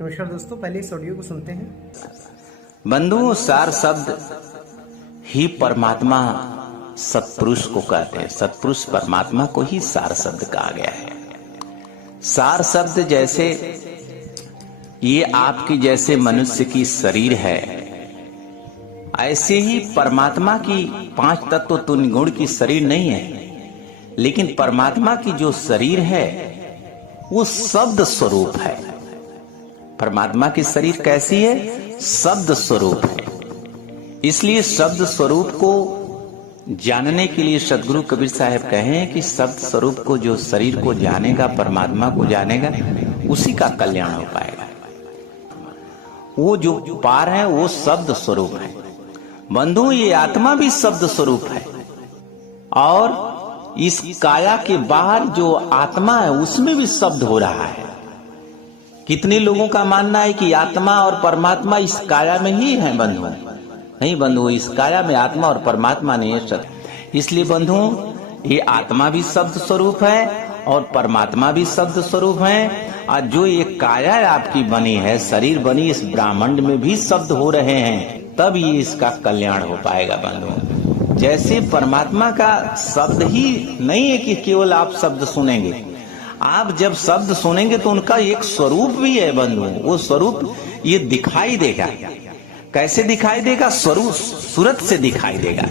नमस्कार दोस्तों, पहले इस ऑडियो को सुनते हैं। बंधुओं, सार शब्द ही परमात्मा सत्पुरुष को कहते हैं। सत्पुरुष परमात्मा को ही सार शब्द कहा गया है। सार शब्द जैसे ये आपकी जैसे मनुष्य की शरीर है, ऐसे ही परमात्मा की 5 तत्व तुल्य गुण की शरीर नहीं है, लेकिन परमात्मा की जो शरीर है वो शब्द स्वरूप है। परमात्मा की शरीर कैसी है? शब्द स्वरूप है। इसलिए शब्द स्वरूप को जानने के लिए सदगुरु कबीर साहब कहे कि शब्द स्वरूप को जो शरीर को जानेगा, परमात्मा को जानेगा, उसी का कल्याण हो पाएगा। वो जो पार है वो शब्द स्वरूप है। बंधु, ये आत्मा भी शब्द स्वरूप है और इस काया के बाहर जो आत्मा है उसमें भी शब्द हो रहा है। कितने लोगों का मानना है कि आत्मा और परमात्मा इस काया में ही है। बंधु, नहीं बंधु, इस काया में आत्मा और परमात्मा नहीं है शब्द। इसलिए बंधु, ये आत्मा भी शब्द स्वरूप है और परमात्मा भी शब्द स्वरूप है। और जो ये काया आपकी बनी है, शरीर बनी, इस ब्रह्मांड में भी शब्द हो रहे हैं, तब ये इसका कल्याण हो पाएगा। बंधु, जैसे परमात्मा का शब्द ही नहीं है कि केवल आप शब्द सुनेंगे, आप जब शब्द सुनेंगे तो उनका एक स्वरूप भी है। बंधु, वो स्वरूप ये दिखाई देगा। कैसे दिखाई देगा? स्वरूप सूरत से दिखाई देगा।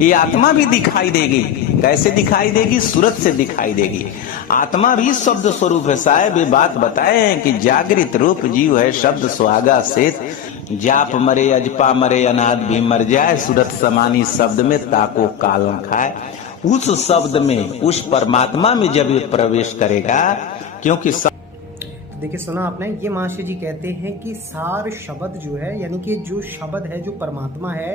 ये आत्मा भी दिखाई देगी। कैसे दिखाई देगी? सूरत से दिखाई देगी। आत्मा भी शब्द स्वरूप है। साहब ये बात बताए हैं कि जागृत रूप जीव है, शब्द सुहागा से जाप मरे अजपा मरे अनाथ भी मर जाए, सूरत समानी शब्द में ताको काल न खाए। उस शब्द में, उस परमात्मा में जब ये प्रवेश करेगा, क्योंकि देखिए, सुना आपने, ये महाशय जी कहते हैं कि सार शब्द जो है, यानी कि जो शब्द है, जो परमात्मा है,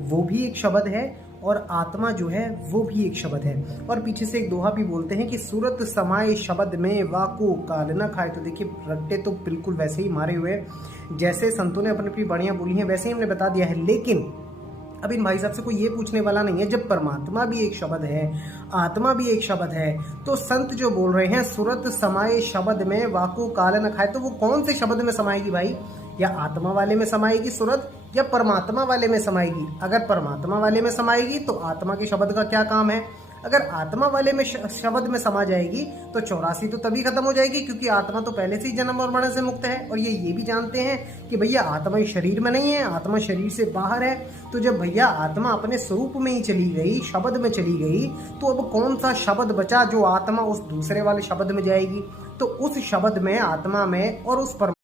वो भी एक शब्द है और आत्मा जो है वो भी एक शब्द है। और पीछे से एक दोहा भी बोलते हैं कि सूरत समाये शब्द में वाको काल न खाए। तो देखिए, रट्टे तो बिल्कुल वैसे ही मारे हुए, जैसे संतों ने अपनी अपनी बढ़िया बोली है वैसे ही हमने बता दिया है। लेकिन अब इन भाई साहब से कोई ये पूछने वाला नहीं है, जब परमात्मा भी एक शब्द है, आत्मा भी एक शब्द है, तो संत जो बोल रहे हैं सूरत समाये शब्द में वाको काल न खाए, तो वो कौन से शब्द में समाएगी भाई? या आत्मा वाले में समाएगी सूरत, या परमात्मा वाले में समाएगी? अगर परमात्मा वाले में समाएगी तो आत्मा के शब्द का क्या काम है? अगर आत्मा वाले में शब्द में समा जाएगी तो 84 तो तभी खत्म हो जाएगी, क्योंकि आत्मा तो पहले से ही जन्म और मरण से मुक्त है। और ये भी जानते हैं कि भैया आत्मा शरीर में नहीं है, आत्मा शरीर से बाहर है। तो जब भैया आत्मा अपने स्वरूप में ही चली गई, शब्द में चली गई, तो अब कौन सा शब्द बचा जो आत्मा उस दूसरे वाले शब्द में जाएगी? तो उस शब्द में, आत्मा में और उस